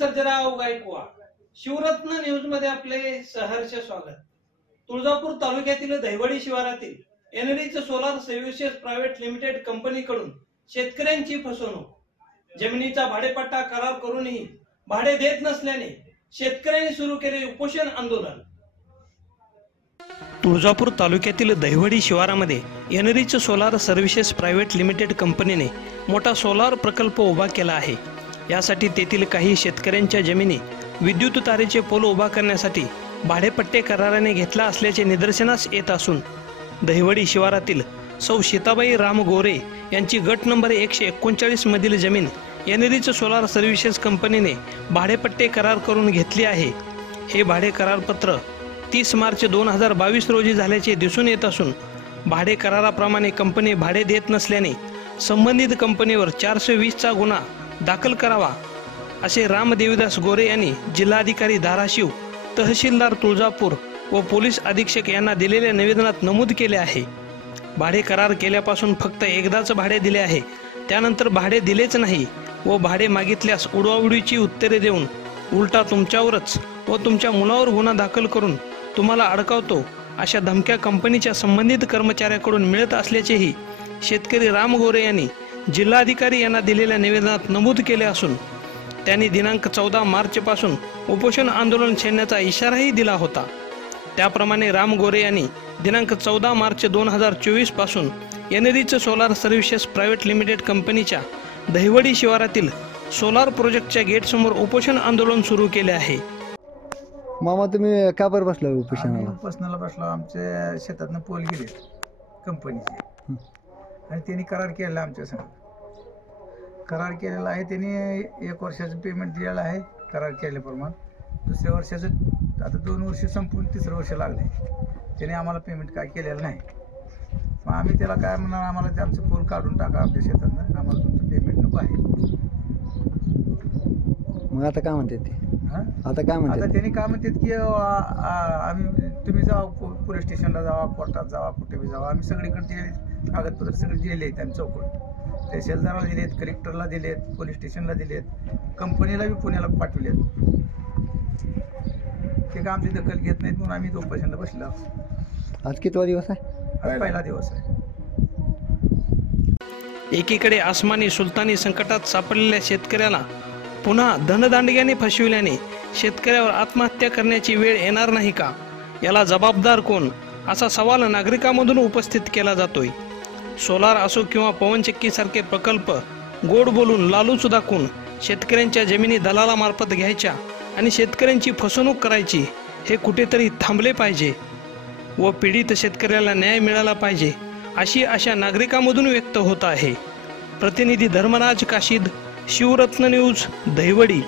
Sarjerao Gaikwad, Shivratna news मध्ये आपले सहर्ष स्वागत। तुळजापूर तालुक्यातील दहिवडी शिवारातील enrich solar services private limited कंपनीकडून शेतकऱ्यांची फसवणूक। जमिनीचा भाडेपट्टा करार करूनही भाडे देत नसल्याने शेतकऱ्यांनी सुरू केले उपोषण आंदोलन। तुळजापूर तालुक्यातील दहिवडी शिवारामध्ये enrich solar services private limited कंपनीने मोठा सोलार प्रकल्प उभा केला आहे। यासाठी तेथील काही शेतकऱ्यांच्या जमिनी विद्युत तारेचे पोल उभा करण्यासाठी भाडेपट्टे कराराने घेतला असल्याचे निदर्शनास येत असून दहिवडी शिवारातील सौ सीताबाई राम गोरे यांची गट नंबर 139 मधील जमीन एनरिच सोलार सर्व्हिसेस कंपनीने भाडेपट्टे करार करून घेतली आहे। हे भाडे करारपत्र 30 मार्च 2022 रोजी झाल्याचे दिसून येत असून भाडे कराराप्रमाणे कंपनी भाडे देत नसल्याने संबंधित कंपनीवर 420 चा गुन्हा दाखल करावा असे राम देवीदास गोरे यांनी जिल्हाधिकारी धाराशिव, तहसीलदार तुळजापूर व पोलीस अधीक्षक यांना दिलेल्या निवेदनात नमूद केले आहे। भाडे करार केल्यापासून फक्त एकदाच भाडे दिले आहे, त्यानंतर भाडे दिलेच नाही व भाडे मागितल्यास उडवाउडवीची उत्तरे देऊन उलटा तुमच्यावरच व तुमच्या मुलावर गुन्हा दाखल करून तुम्हाला अडकवतो अशा धमक्या कंपनीच्या संबंधित कर्मचाऱ्याकडून मिळत असल्याचेही शेतकरी राम गोरे यांनी जिल्हाधिकारी यांना दिलेल्या निवेदनात नमूद केले असून त्यांनी दिनांक 14 मार्च पासून उपोषण आंदोलन छेडण्याचा इशाराही दिला होता। त्याप्रमाणे राम गोरे यांनी दिनांक 14 मार्च 2024 पासून enrich solar services private limited कंपनीच्या दहिवडी शिवारातील सोलार प्रोजेक्टच्या गेटसमोर उपोषण आंदोलन सुरू केले आहे। मामा तुम्ही का बरं बसला उपोषणाला? उपोषणाला बसलो, आमच्या शेतातनं पोल गेले कंपनीचे आणि त्यांनी करार केलेला आमच्या संग। करार केलेला आहे त्यांनी 1 वर्षाचं पेमेंट दिलेलं आहे करार केल्याप्रमाणे। दुसऱ्या वर्षाचं आता 2 वर्ष संपून 3रं वर्ष लागले, त्याने आम्हाला पेमेंट काय केलेलं नाही। मग आम्ही त्याला काय म्हणणार, आम्हाला ते आमचं पोल काढून टाका आमच्या शेतातनं, आम्हाला तुमचं पेमेंट नको आहे। मग आता काय म्हणतात ते? आता काय म्हणतात? आता त्यांनी काय म्हणतात की आम्ही तुम्ही जावा पोलीस स्टेशनला जावा, कोर्टात जावा, कुठे बी जावा, आम्ही सगळीकडे कागदपत्र सगळे दिलेले आहेत आम्ही चौकट। तहसीलदाराला दिलेत, कलेक्टरला दिलेत, पोलीस स्टेशनला दिलेत, कंपनीला बी पुण्याला पाठवलेत। ते का आमची दखल घेत नाहीत म्हणून आम्ही उपोषणाला बसलो। आज कितवा दिवस आहे? आज पहिला दिवस आहे। एकीकडे आसमानी सुलतानी संकटात सापडलेल्या शेतकऱ्याला पुन्हा धनदांडग्याने फसविल्याने शेतकऱ्यावर आत्महत्या करण्याची वेळ येणार नाही का? याला जबाबदार कोण असा सवाल नागरिकांमधून उपस्थित केला जातोय। सोलार असो किंवा पवनचक्की सारखे प्रकल्प गोड बोलून लालूच दाखवून शेतकऱ्यांच्या जमिनी दलालामार्फत घ्यायच्या आणि शेतकऱ्यांची फसवणूक करायची हे कुठेतरी थांबले पाहिजे व पीडित शेतकऱ्याला न्याय मिळाला पाहिजे अशी आशा नागरिकांमधून व्यक्त होत आहे। प्रतिनिधी धर्मराज काशीद, शिवरत्न न्यूज, दहिवडी।